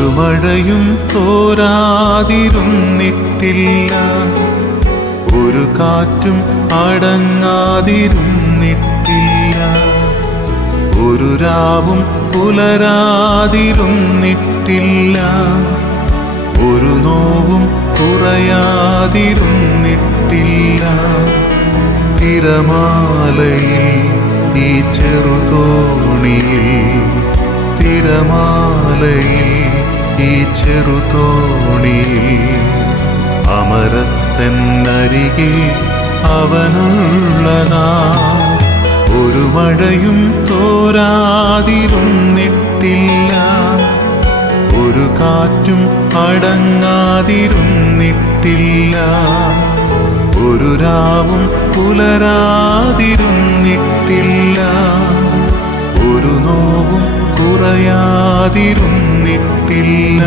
ഒരു മഴയും തോരാതിരുന്നിട്ടില്ല, ഒരു കാറ്റും അടങ്ങാതിരുന്നിട്ടില്ല, ഒരു രാവും പുലരാതിരുന്നിട്ടില്ല, ഒരു നോവും കുറയാതിരുന്നിട്ടില്ല. തിരമാലയിൽ ഈ ചെറുതോണിയിൽ, തിരമാലയിൽ ഈ ചെറുതോണിയിൽ, അമരത്തന്നരികെ അവനുള്ളതാ. ഒരു മഴയും തോരാതിരുന്നിട്ടില്ല, ഒരു കാറ്റും അടങ്ങാതിരുന്നിട്ടില്ല, ഒരു രാവും പുലരാതിരുന്നിട്ടില്ല, ഒരു നോവും കുറയാതിരുന്നിട്ടില്ല.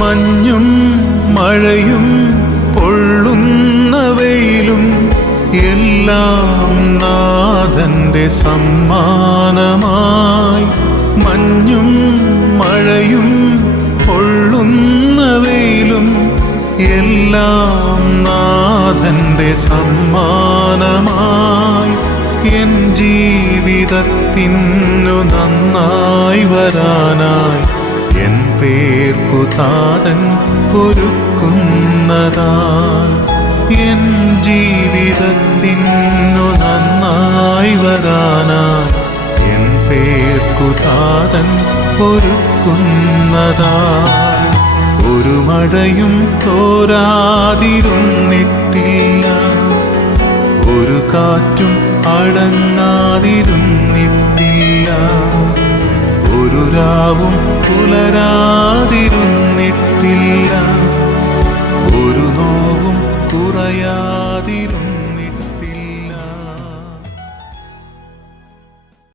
മഞ്ഞും മഴയും പൊള്ളുന്ന വെയിലും എല്ലാം നാഥന്റെ സമ്മാനമായി. മഞ്ഞും മഴയും പൊള്ളുന്ന വെയിലും എല്ലാം നാഥന്റെ സമ്മാനമായി. എൻ ജീവിതത്തിനു നന്നായി വരാനായി എൻ പേർക്കു താതൻ ഒരുക്കുന്നതായി. എൻ ജീവിതത്തിനു നന്നായി വരാനായി എൻ പേർക്കു താതൻ ഒരുക്കുന്നതായി. ഒരു മഴയും തോരാതിരുന്നിട്ടില്ല, ഒരു കാറ്റും അടങ്ങാതിരുന്നിട്ടില്ല, ഒരു രാവും പുലരാതിരുന്നിട്ടില്ല,